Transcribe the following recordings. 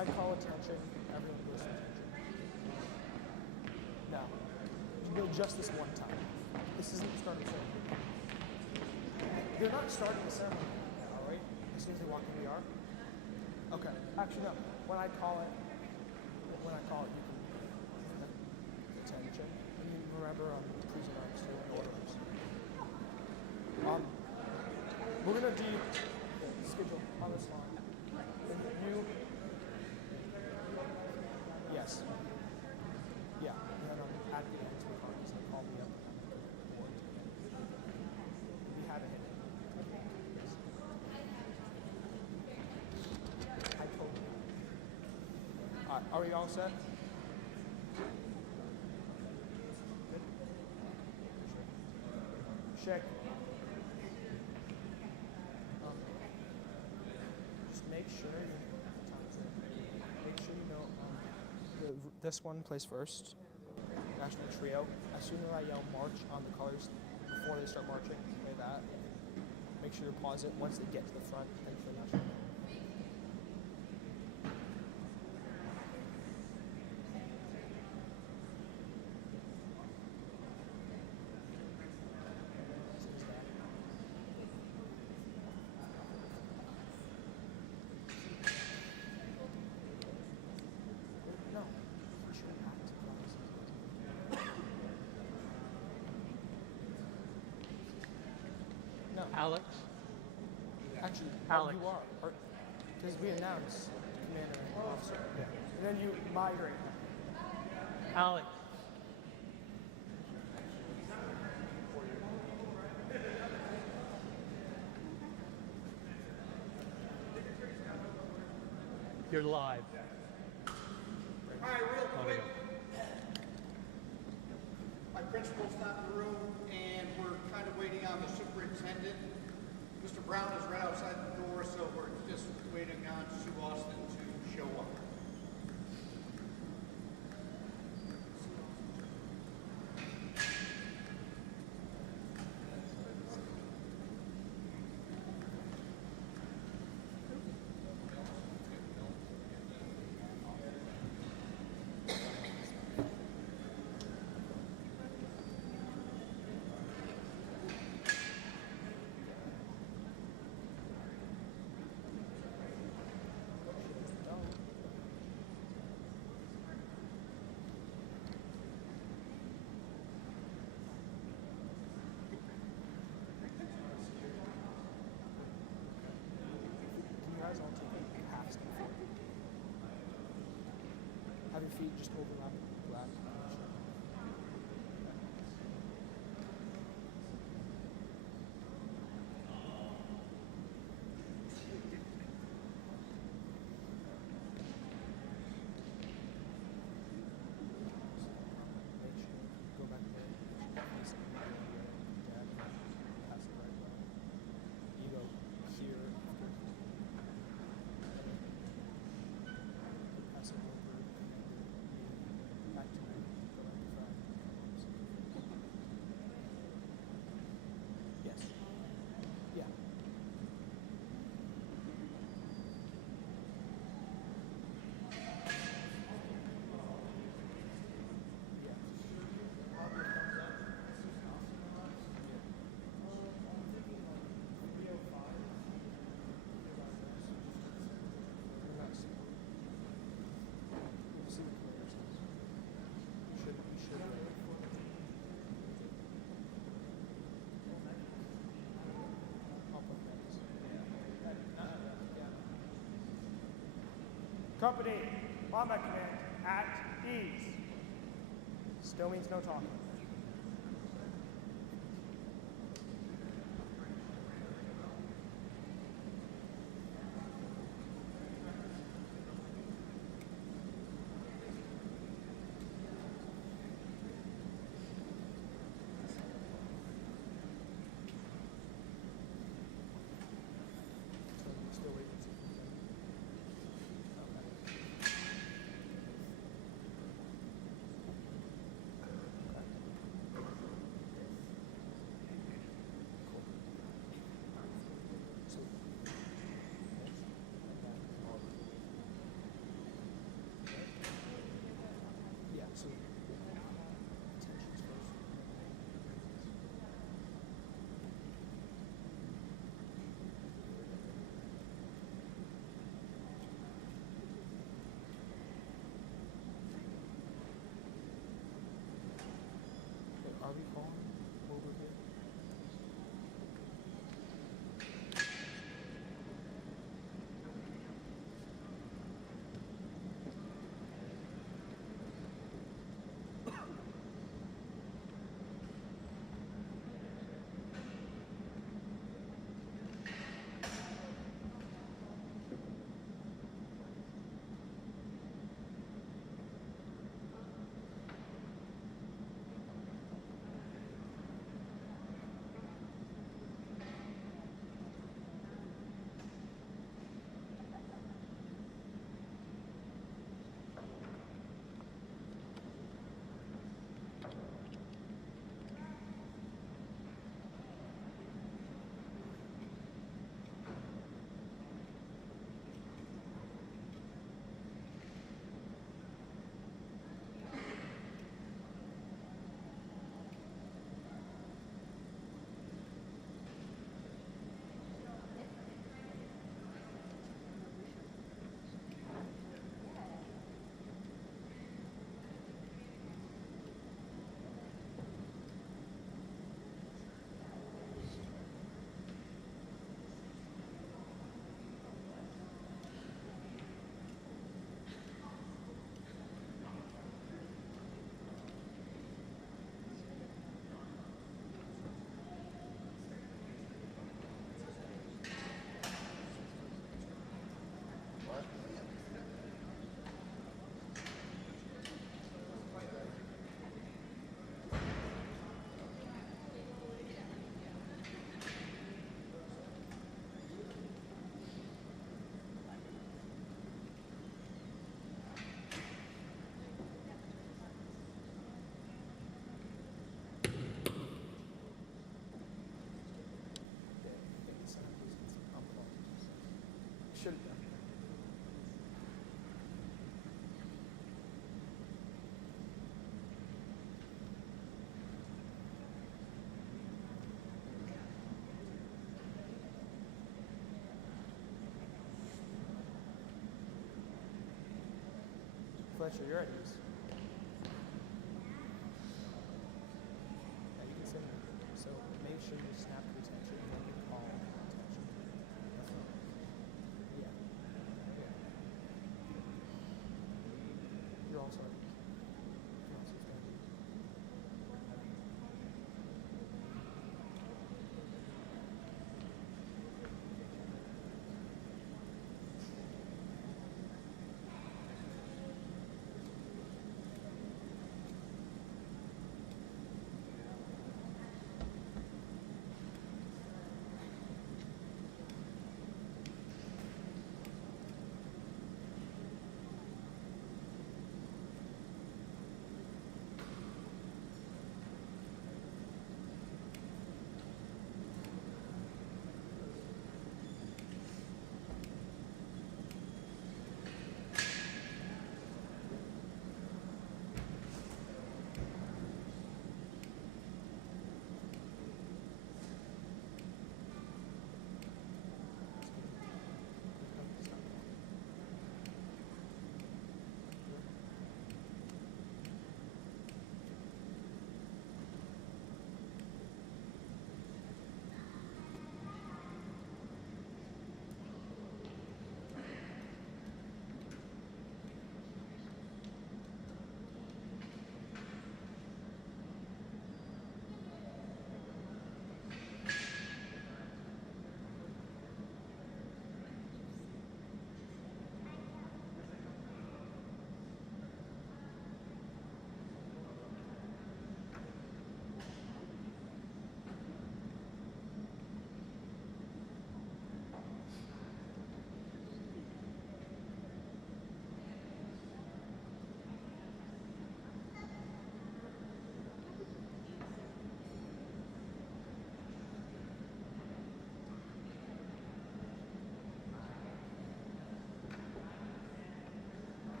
I call attention, everyone goes to attention. Now, you go just this one time. This isn't the start of the ceremony. They're not starting the ceremony now, right? As soon as they walk in, we are? Okay. Actually, no. When I call it, you can attention. And you remember please and arms too, and orders. We're going to do schedule on this line. You, yes. Yeah, and then at the end, we're going to call me up and I'm going to board. We had a hit. Yes. I told you. Are we all set? Good. Check. Just make sure you know this one plays first. National Trio. As soon as I yell march on the colors before they start marching, play that. Make sure you pause it once they get to the front and for national. No, you should have to close. No. Alex? Actually, Alex. you are. Because we announced commander and officer. Yeah. And then you migrate. Alex. You're live. All right, real quick. My principal's not in the room, and we're kind of waiting on the superintendent. Mr. Brown is right outside the door, so we're just waiting on Sue Austin to show up. Can you guys all take a half step forward? Have your feet just overlap black. Make sure you go back there. Face the dad, pass it right way. You go here after. Pass it over and then back to me. Go back to front. Yes. Yeah. See the players. You should. I'll put that. Company, on my command, at ease. Still means no talking. Still waiting to see. Okay. Should. Fletcher, you're at ease. Yeah, you can send me. So make sure you snap to attention and then you call attention. Yeah. Yeah. You're also at ease. You're also standing.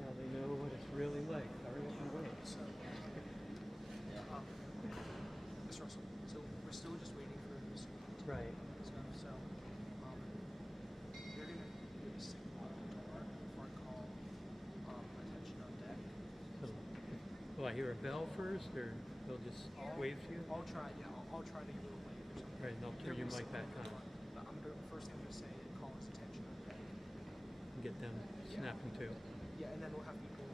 Now they know what it's really like. Hurry up and wait. So, Mr. Russell, so we're still just waiting for this Right. stuff. So, you're gonna give a signal or call attention on deck. So, will I hear a bell first, or they'll just wave to you? I'll try. Yeah, I'll try to give a wave or something. Right, and they'll Give turn you me a like that signal, kind of But first I'm gonna say call his attention on deck. get them snapping too. Yeah, and then we'll have people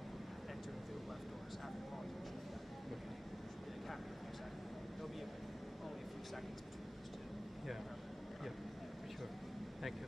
enter through the left doors after call attention on deck. Okay. Should be like half a few seconds. There'll be only a few seconds between those two. Yeah. Yeah. For sure. Thank you.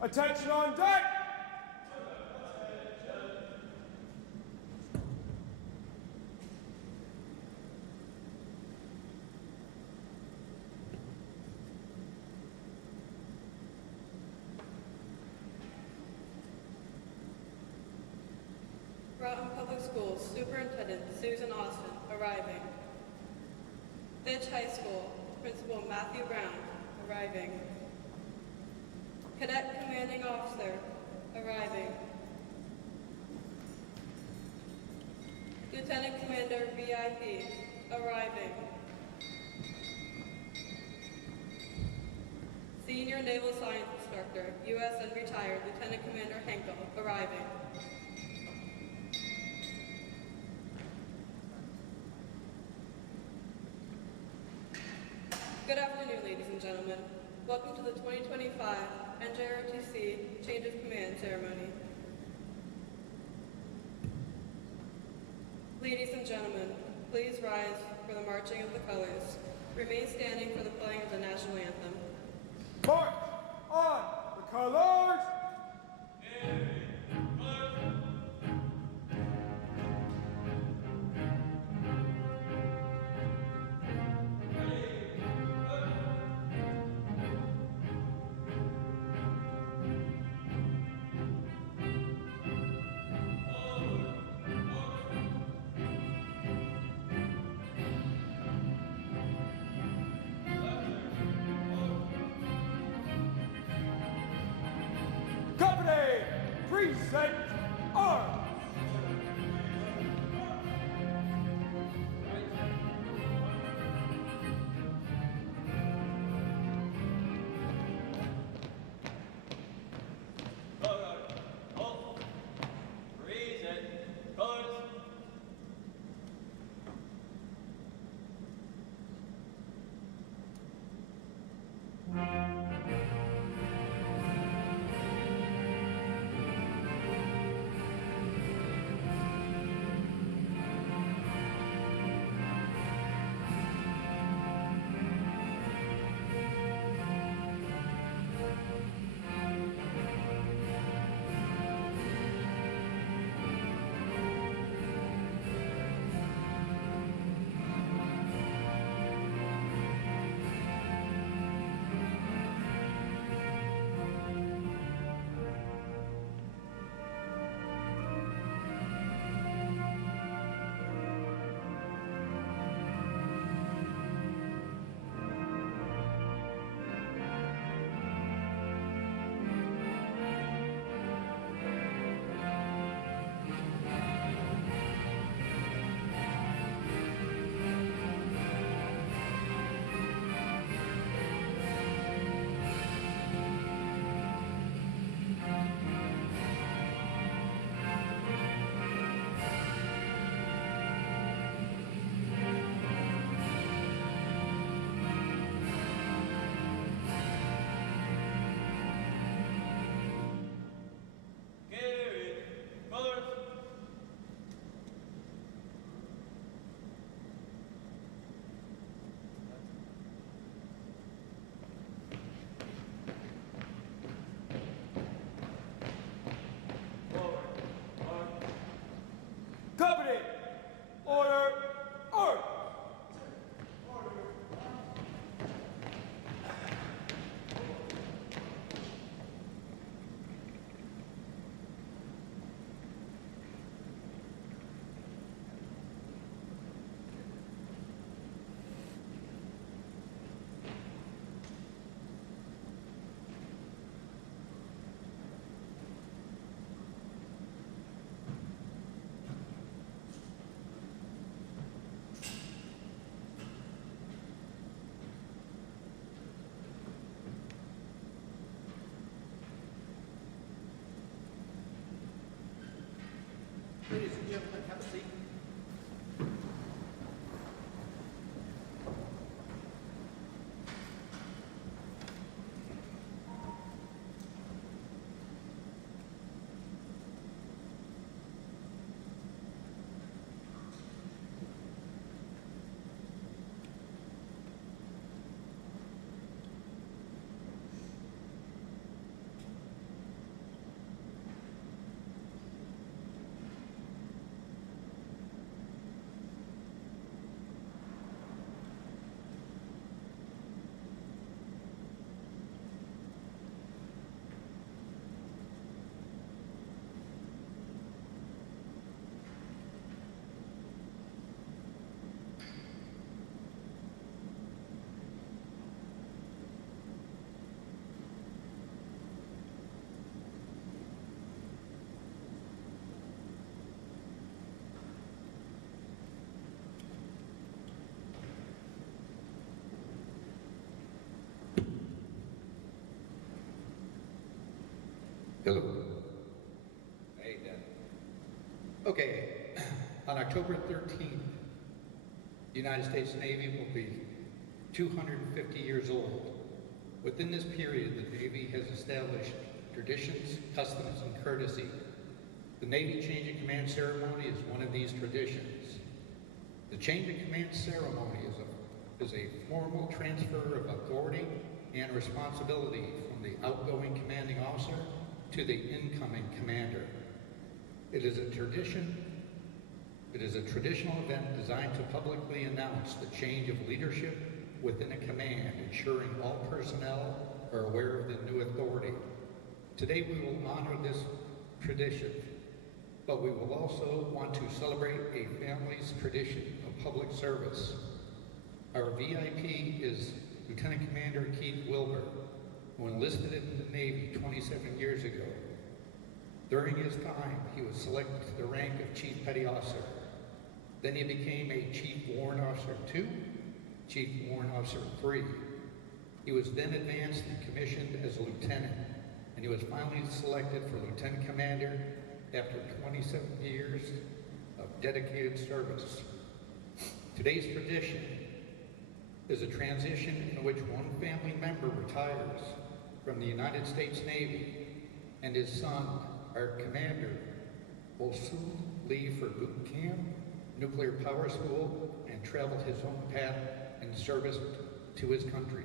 Attention on deck! Groton Public Schools Superintendent Susan Austin arriving. Fitch High School Principal Matthew Brown arriving. Cadet Commanding Officer arriving. Lieutenant Commander VIP arriving. Senior Naval Science Instructor, U.S. and retired Lieutenant Commander Henkel arriving. Good afternoon, ladies and gentlemen. Welcome to the 2025 NJROTC Change of Command Ceremony. Ladies and gentlemen, please rise for the marching of the colors. Remain standing for the playing of the national anthem. March on the colors! Company, present arms! Hello. Hey, Dan. Okay, on October 13th, the United States Navy will be 250 years old. Within this period, the Navy has established traditions, customs, and courtesy. The Navy change of command ceremony is one of these traditions. The change of command ceremony is a formal transfer of authority and responsibility from the outgoing commanding officer to the incoming commander. It is a traditional event designed to publicly announce the change of leadership within a command, ensuring all personnel are aware of the new authority. Today we will honor this tradition, but we will also want to celebrate a family's tradition of public service. Our VIP is Lieutenant Commander Keith Wilbur, who enlisted in the Navy 27 years ago. During his time, he was selected to the rank of Chief Petty Officer. Then he became a Chief Warrant Officer 2, Chief Warrant Officer 3. He was then advanced and commissioned as a lieutenant, and he was finally selected for Lieutenant Commander after 27 years of dedicated service. Today's tradition is a transition in which one family member retires from the United States Navy, and his son, our commander, will soon leave for boot camp, nuclear power school, and travel his own path in service to his country.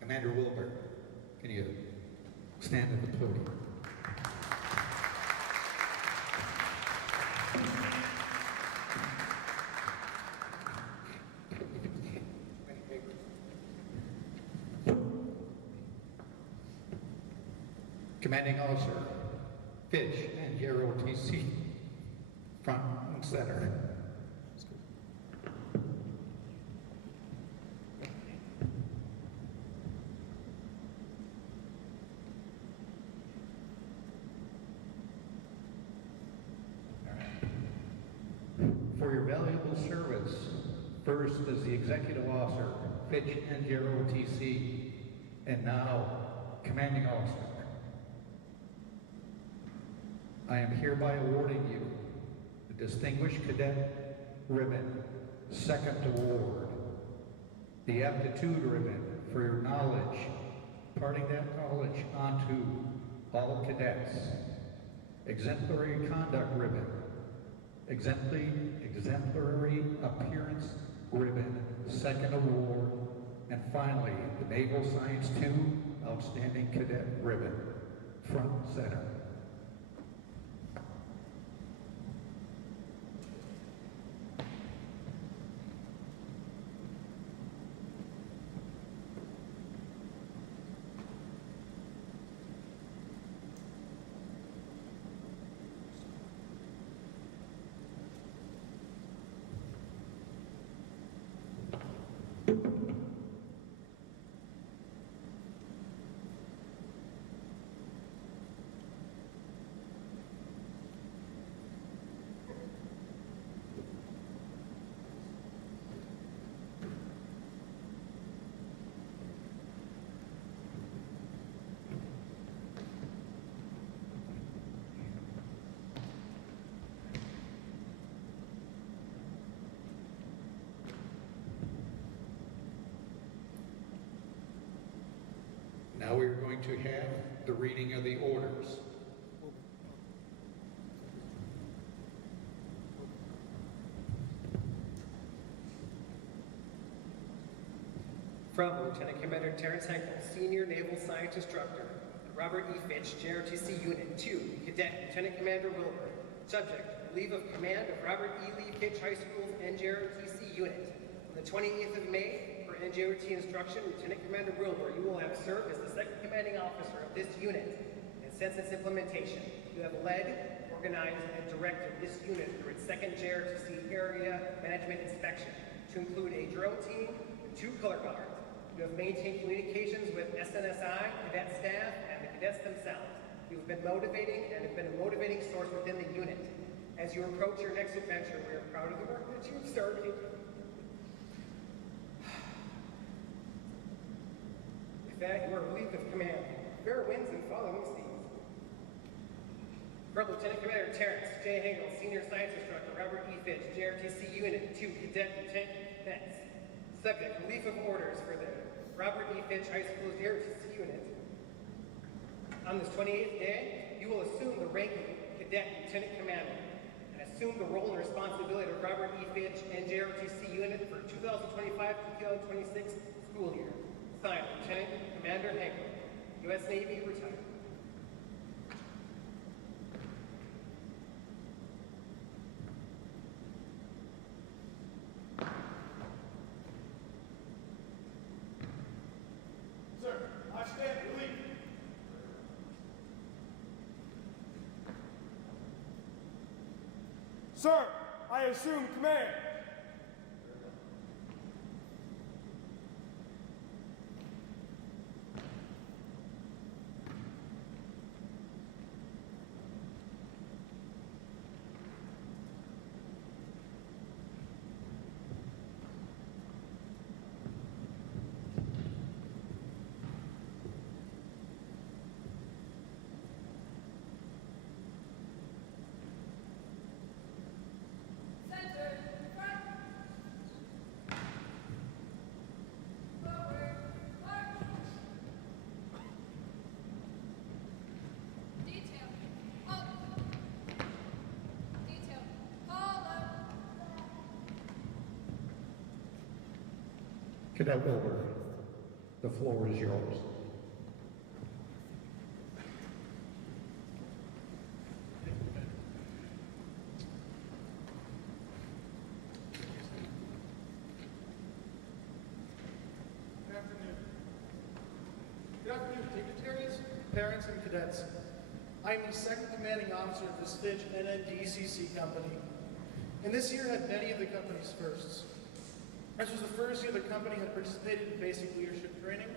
Commander Wilbur, can you stand at the podium? Commanding Officer, Fitch, NJROTC, front and center. For your valuable service, first as the Executive Officer, Fitch, NJROTC, and now Commanding Officer, I am hereby awarding you the Distinguished Cadet Ribbon, Second Award, the Aptitude Ribbon for your knowledge, imparting that knowledge onto all cadets, Exemplary Conduct Ribbon, Exemplary Appearance Ribbon, Second Award, and finally, the Naval Science II Outstanding Cadet Ribbon, front center. Now we are going to have the reading of the orders. From Lieutenant Commander Terrence Henkel, Senior Naval Science Instructor, Robert E. Fitch, JROTC Unit 2, Cadet Lieutenant Commander Wilbur. Subject, leave of command of Robert E. Lee Fitch High School's NJROTC Unit. On the 28th of May, NJROTC instruction, Lieutenant Commander Wilbur, you will have served as the second commanding officer of this unit, and since its implementation, you have led, organized, and directed this unit through its second JROTC area management inspection, to include a drill team and 2 color guards. You have maintained communications with SNSI, cadet staff, and the cadets themselves. You have been motivating and have been a motivating source within the unit. As you approach your next adventure, we are proud of the work that you have started. That you are relieved of command. Fair winds and following seas. For Lieutenant Commander Terrence J. Hengel, Senior Science Instructor, Robert E. Fitch, JRTC Unit 2, Cadet Lieutenant Vets. Subject, relief of orders for the Robert E. Fitch High School's JRTC Unit. On this 28th day, you will assume the rank of Cadet Lieutenant Commander and assume the role and responsibility of Robert E. Fitch NJROTC Unit for 2025 to 2026 school year. Signed, Lieutenant Commander Hengel, U.S. Navy, retired. Sir, I stand relief. Sir, I assume command. Center, front. Forward, march. Detail, halt. Detail, follow. Cadet Wilbur, the floor is yours. Good afternoon. Good afternoon, dignitaries, parents, and cadets. I am the second commanding officer of this Fitch NNDCC company, and this year had many of the company's firsts. This was the first year the company had participated in basic leadership training.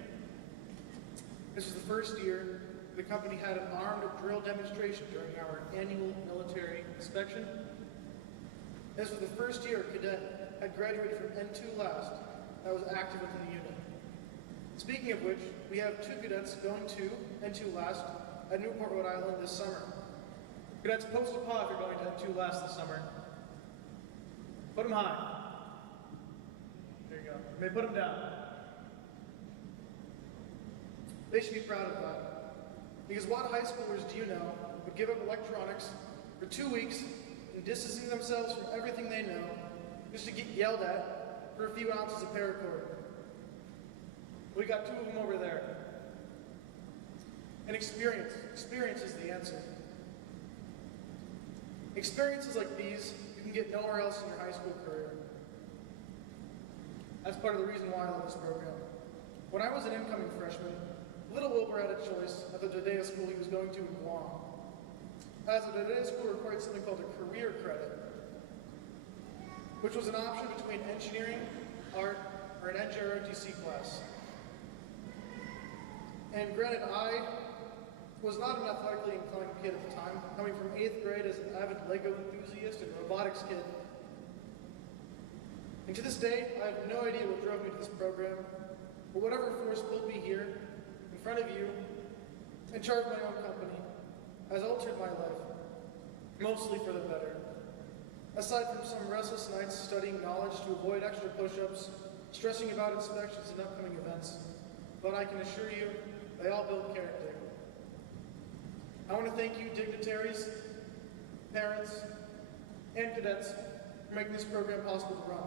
This was the first year the company had an armed drill demonstration during our annual military inspection. This was the first year a cadet had graduated from N2 last that was active within the unit. Speaking of which, we have 2 cadets going to N2 last at Newport, Rhode Island this summer. Cadets, post a paw if you're going to N2 last this summer. Put them high. There you go. You may put them down. They should be proud of that. Because what high schoolers do you know would give up electronics for 2 weeks and distancing themselves from everything they know just to get yelled at for a few ounces of paracord? We got 2 of them over there. And experience. Experience is the answer. Experiences like these you can get nowhere else in your high school career. That's part of the reason why I love this program. When I was an incoming freshman, little Wilbur had a choice at the day of school he was going to in Guam. As the day of school required something called a career credit, which was an option between engineering, art, or an NJROTC class. And granted, I was not an athletically inclined kid at the time, coming from 8th grade as an avid Lego enthusiast and robotics kid. And to this day, I have no idea what drove me to this program, but whatever force pulled me here, in front of you, in charge of my own company, has altered my life, mostly for the better. Aside from some restless nights studying knowledge to avoid extra push-ups, stressing about inspections and upcoming events, but I can assure you, they all build character. I want to thank you, dignitaries, parents, and cadets for making this program possible to run.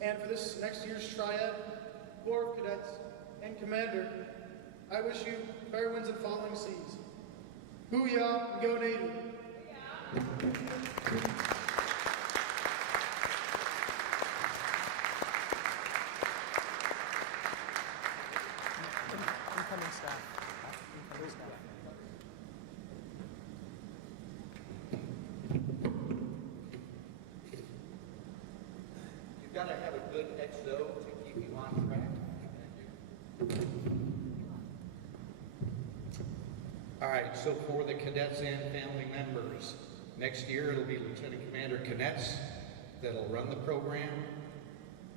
And for this next year's triad, Corps of Cadets, and Commander, I wish you fair winds and following seas. Booyah and go Navy! Incoming staff. Incoming staff. You've got to have a good XO to keep you on track. All right, so for the cadets and family members, next year it'll be Lieutenant Commander Cadets that'll run the program.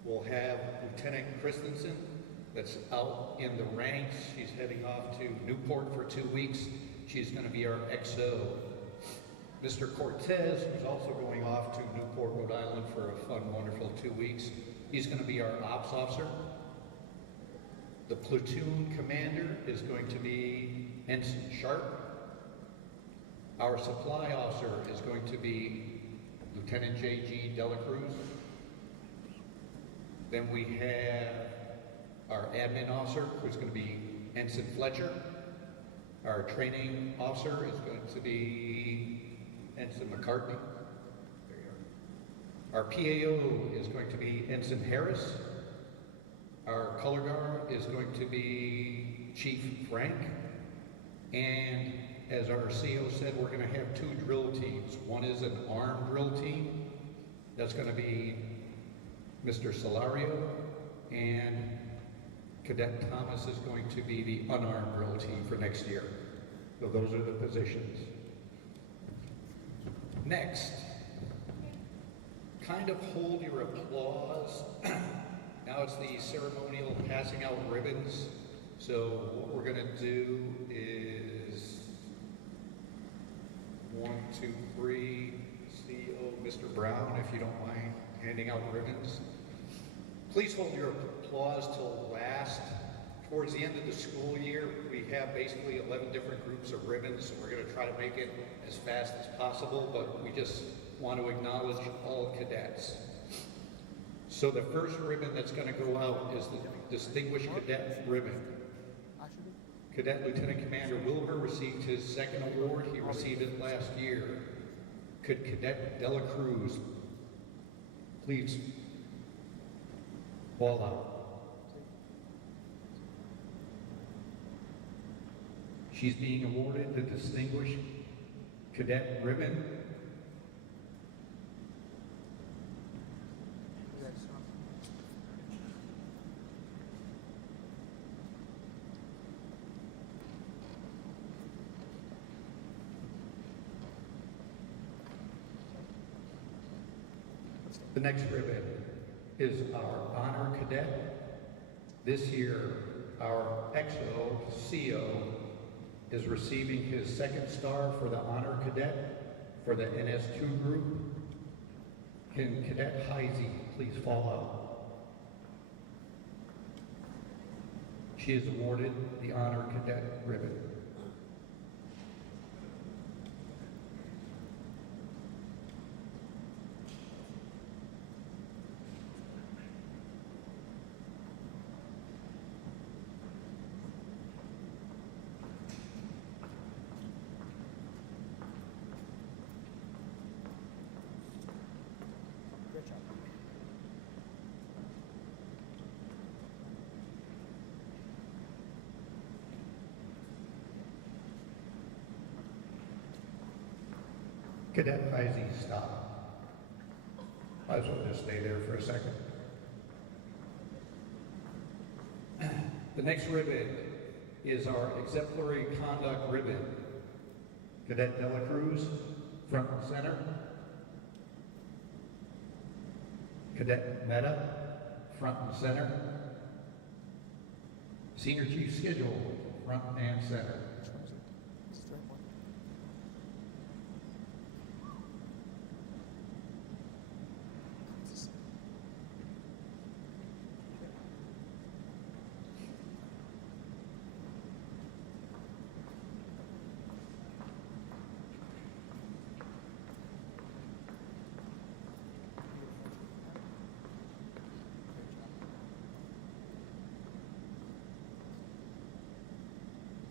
We'll have Lieutenant Christensen that's out in the ranks. She's heading off to Newport for 2 weeks. She's going to be our XO. Mr. Cortez, who's also going off to Newport, Rhode Island for a fun, wonderful 2 weeks. He's going to be our ops officer. The platoon commander is going to be Ensign Sharp. Our supply officer is going to be Lieutenant J.G. Dela Cruz. Then we have our admin officer, who's going to be Ensign Fletcher. Our training officer is going to be Ensign McCartney. There you are. Our PAO is going to be Ensign Harris. Our color guard is going to be Chief Frank. And as our CO said, we're going to have 2 drill teams. One is an armed drill team. That's going to be Mr. Solario, and Cadet Thomas is going to be the unarmed drill team for next year. So those are the positions. Next, kind of hold your applause. Now it's the ceremonial passing out ribbons. So what we're going to do is 1, 2, 3, CO, Mr. Brown, if you don't mind handing out ribbons. Please hold your applause till last. Towards the end of the school year, we have basically 11 different groups of ribbons, so we're going to try to make it as fast as possible, but we just want to acknowledge all cadets. So the first ribbon that's going to go out is the Distinguished Cadet Ribbon. Cadet Lieutenant Commander Wilbur received his 2nd award. He received it last year. Could Cadet Dela Cruz please fall out? She's being awarded the Distinguished Cadet Ribbon. The next ribbon is our Honor Cadet. This year, our XO, CO, is receiving his 2nd star for the Honor Cadet for the NS2 group. Can Cadet Heisey please fall out? She is awarded the Honor Cadet ribbon. Great job. Cadet Heisey, stop. Might as well just stay there for a second. The next ribbon is our Exemplary Conduct Ribbon. Cadet Dela Cruz, front and center. Cadet Meta, front and center. Senior Chief Schedule, front and center. This is very important.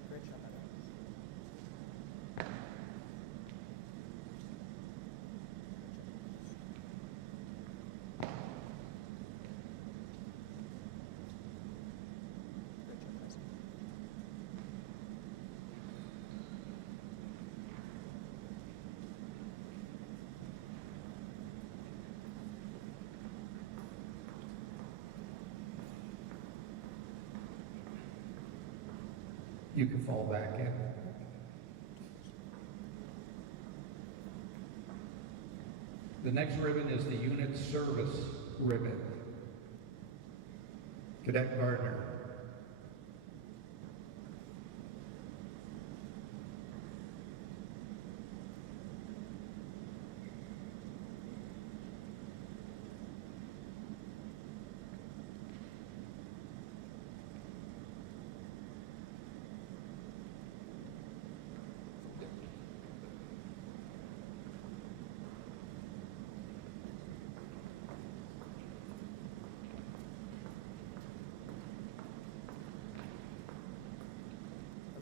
Great job, Madam. Great job, guys. You can fall back in. The next ribbon is the Unit Service Ribbon. Cadet Gardner.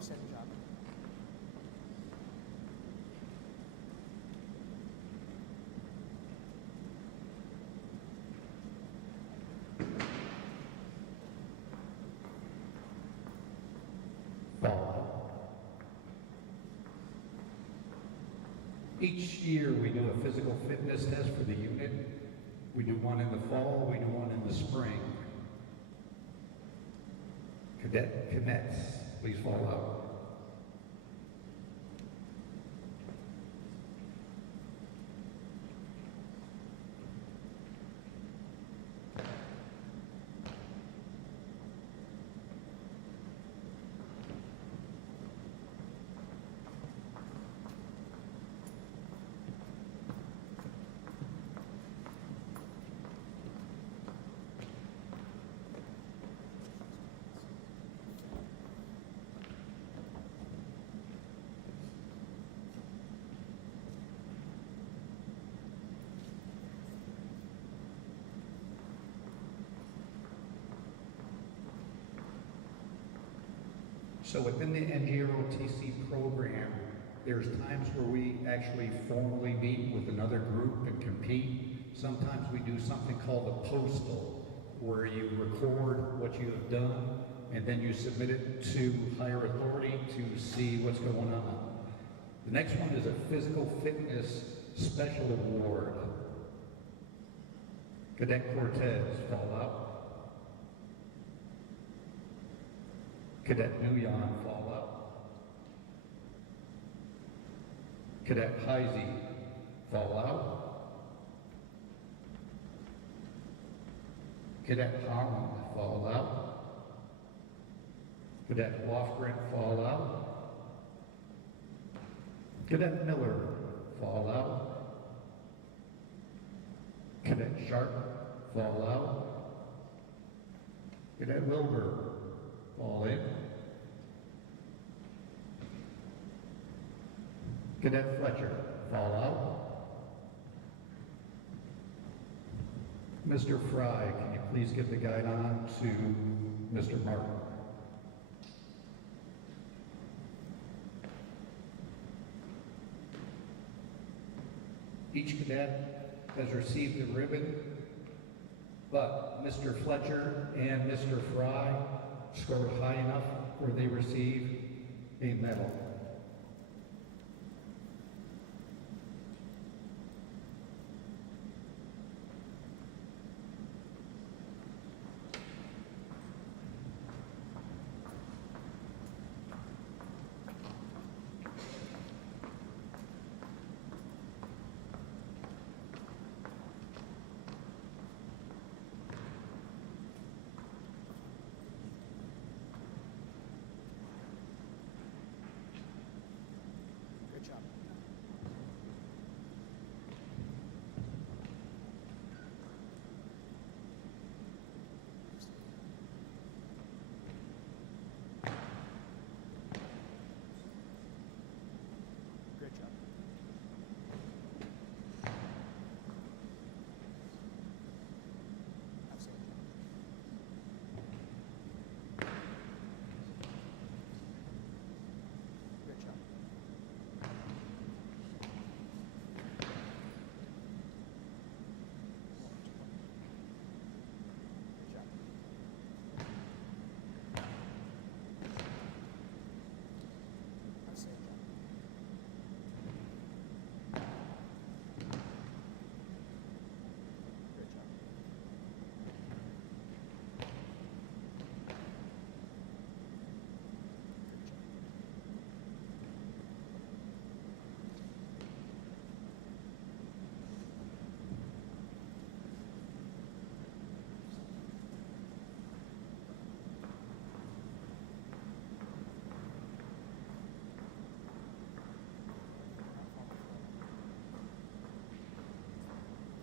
Outstanding job. Each year we do a physical fitness test for the unit. We do one in the fall, we do one in the spring. Cadets, please fall out. So within the NJROTC program, there's times where we actually formally meet with another group and compete. Sometimes we do something called a postal, where you record what you have done, and then you submit it to higher authority to see what's going on. The next one is a physical fitness special award. Cadet Cortez, fall out. Cadet Nguyen, fall out. Cadet Heisey, fall out. Cadet Holland, fall out. Cadet Lofgren, fall out. Cadet Miller, fall out. Cadet Sharp, fall out. Cadet Wilbur, fall in. Cadet Fletcher, fall out. Mr. Fry, can you please give the guide on to Mr. Martin? Each cadet has received a ribbon, but Mr. Fletcher and Mr. Fry scored high enough where they receive a medal. Good job. Good job. Outstanding job. Good job. Good job. Outstanding job. Good job. Good job.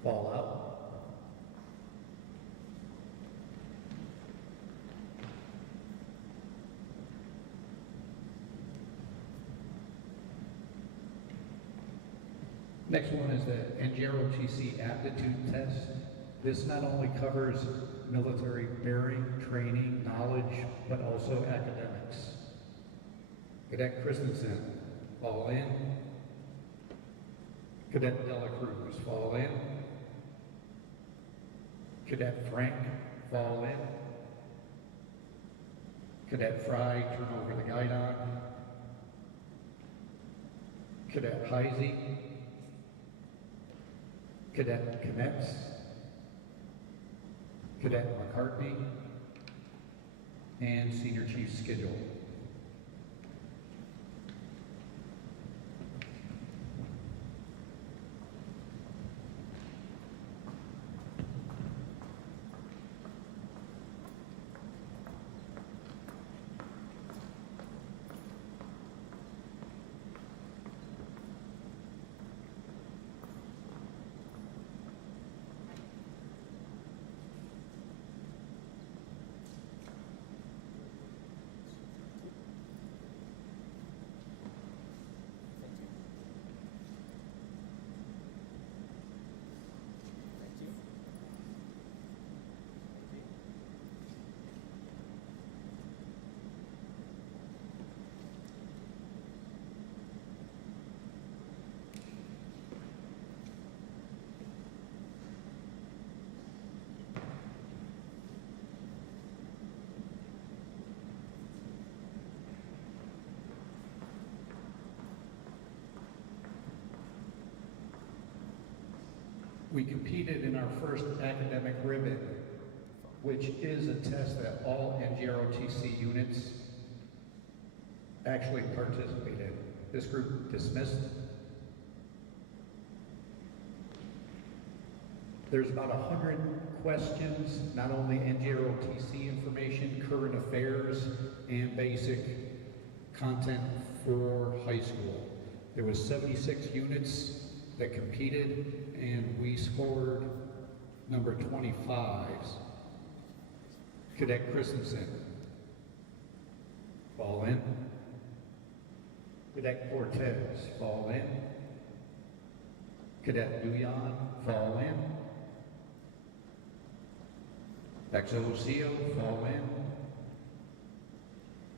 Fall out. Next one is the NJROTC aptitude test. This not only covers military bearing, training, knowledge, but also academics. Cadet Christensen, fall in. Cadet Dela Cruz, fall in. Cadet Frank, fall in. Cadet Fry, turn over the guidon. Cadet Heisey. Cadet Knetz. Cadet McCartney. And Senior Chief Schedule. We competed in our first academic ribbon, which is a test that all NJROTC units actually participated. This group dismissed. There's about 100 questions, not only NJROTC information, current affairs, and basic content for high school. There was 76 units that competed, and we scored number 25. Cadet Christensen, fall in. Cadet Cortez, fall in. Cadet Duyan, fall in. Exocio, fall in.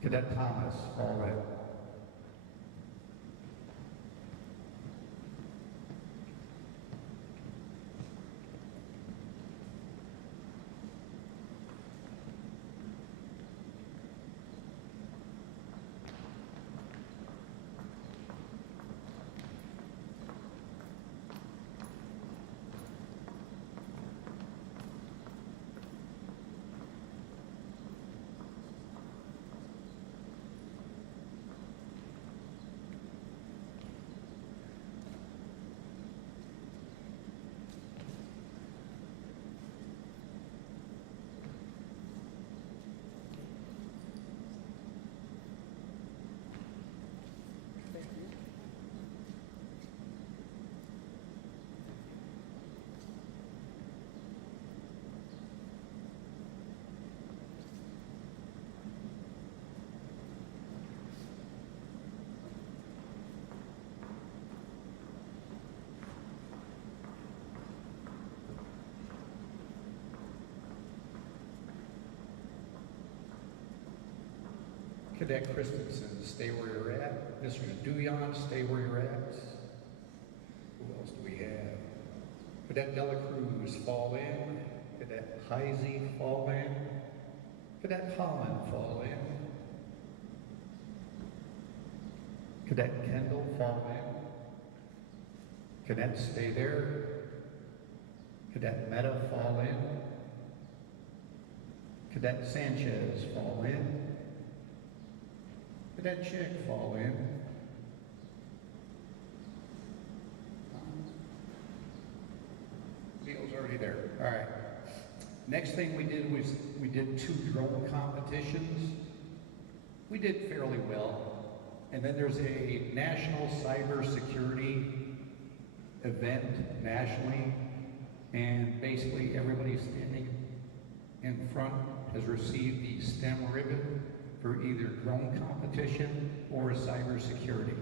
Cadet Thomas, fall in. Cadet Christensen, stay where you're at. Mr. Duyan, stay where you're at. Who else do we have? Cadet Dela Cruz, fall in. Cadet Heisey, fall in. Cadet Holland, fall in. Cadet Kendall, fall in. Cadets, stay there. Cadet Meta, fall in. Cadet Sanchez, fall in. Cadet Chick, fall in. Leo's already there. All right. Next thing we did was we did 2 drone competitions. We did fairly well. And then there's a national cybersecurity event nationally. And basically everybody standing in front has received the STEM ribbon for either drone competition or cybersecurity.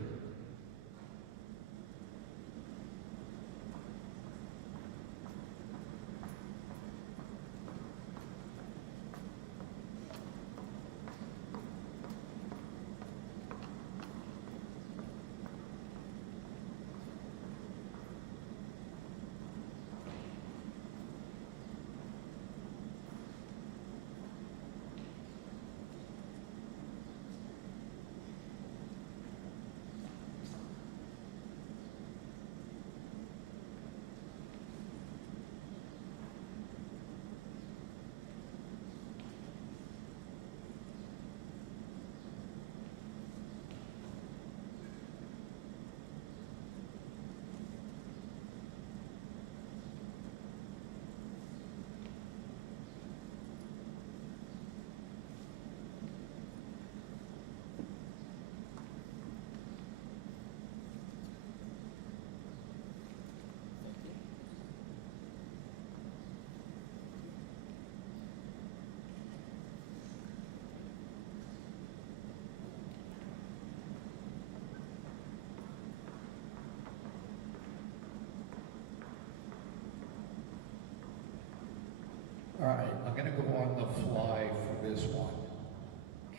I'm gonna go on the fly for this one.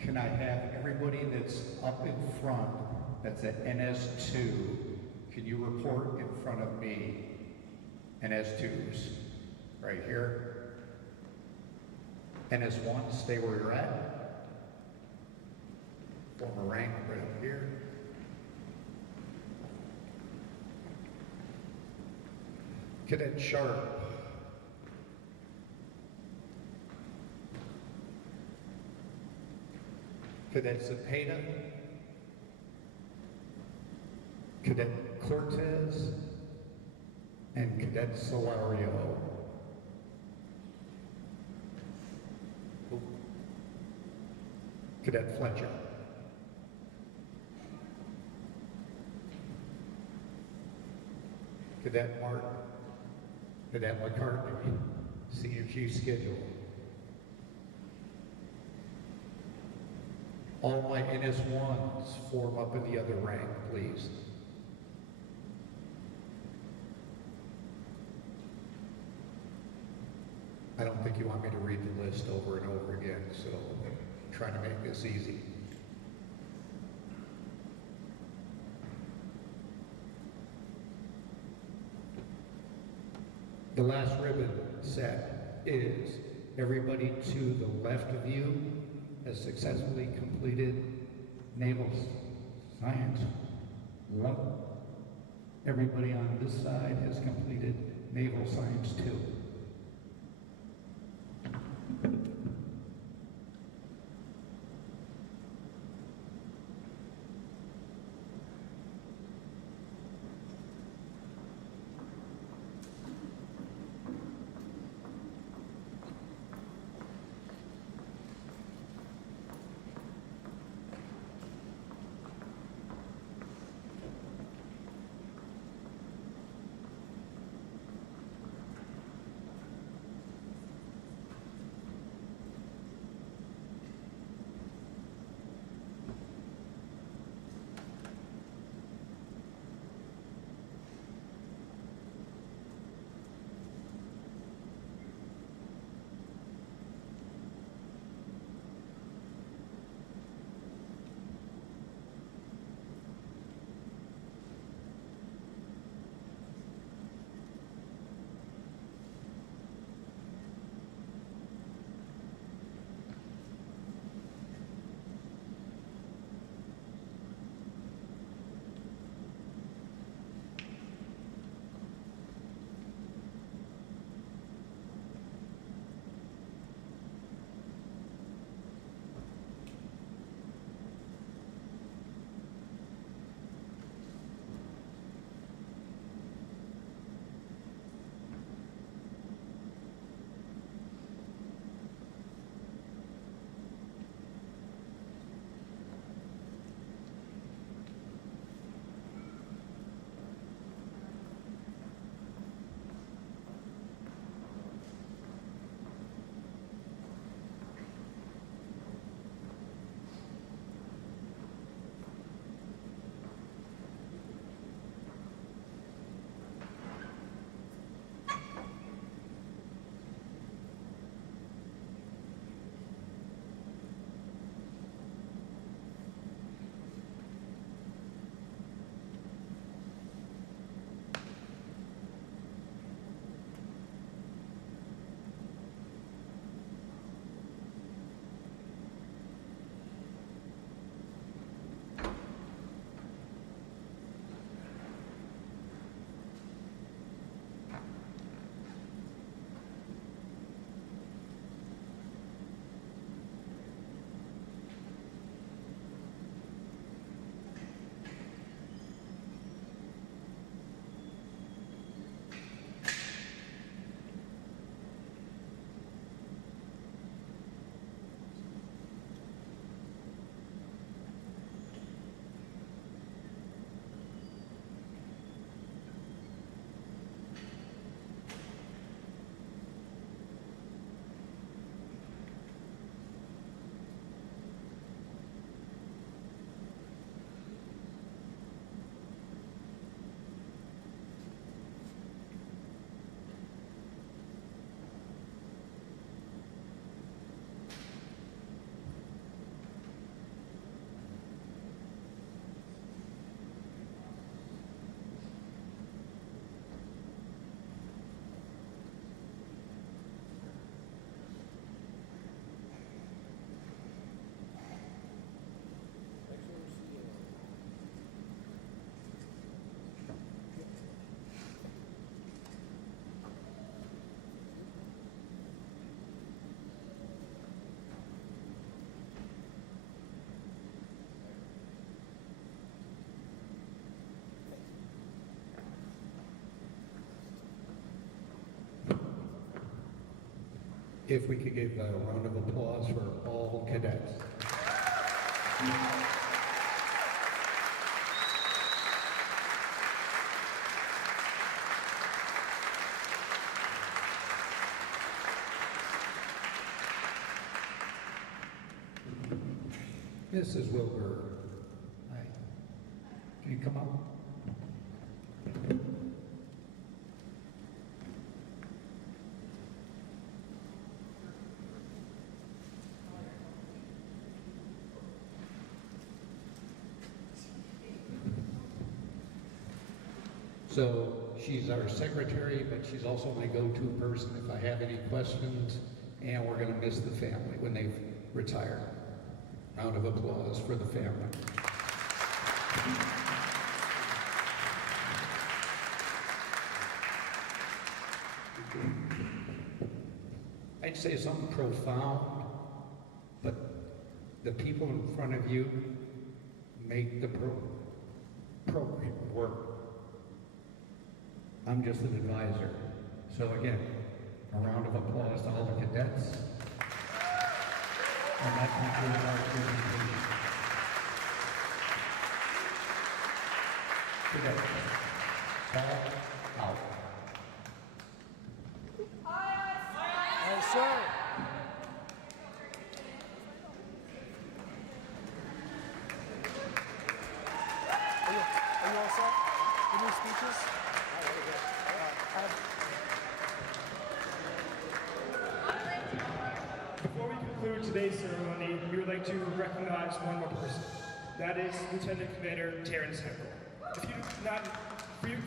Can I have everybody that's up in front, that's at NS2, can you report in front of me? NS2s, right here. NS1, stay where you're at. Form a rank right up here. Cadet Sharp. Cadet Zepeda. Cadet Cortez. And Cadet Solario. Cadet Fletcher. Cadet Martin. Cadet McCartney, Senior Chief Schedule. All my NS1s form up in the other rank, please. I don't think you want me to read the list over and over again, so I'm trying to make this easy. The last ribbon set is everybody to the left of you has successfully completed Naval Science 1. Everybody on this side has completed Naval Science 2. If we could give a round of applause for all cadets. Mrs. Wilbur, hi. Can you come up? So she's our secretary, but she's also my go-to person if I have any questions, and we're going to miss the family when they retire. Round of applause for the family. I'd say something profound, but the people in front of you make the program work. I'm just an advisor. So again, a round of applause to all the cadets. And that concludes our presentation. Cadets, all out. Yes, sir. Are you all set? Any speeches? Before we conclude today's ceremony, we would like to recognize one more person. That is Lieutenant Commander Terrence Henkel.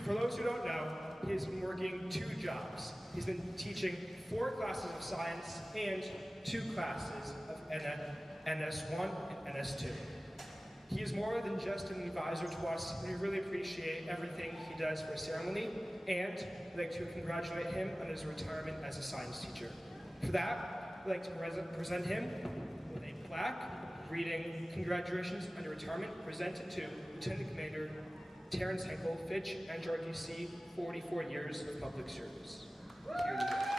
For those who don't know, he has been working 2 jobs. He's been teaching 4 classes of science and 2 classes of NS1 and NS2. He is more than just an advisor to us, and we really appreciate everything he does for a ceremony, and we'd like to congratulate him on his retirement as a science teacher. For that, I'd like to present him with a plaque reading "Congratulations on your retirement," presented to Lieutenant Commander Terrence Henkel, Fitch, NJROTC, 44 years of public service. Here you go.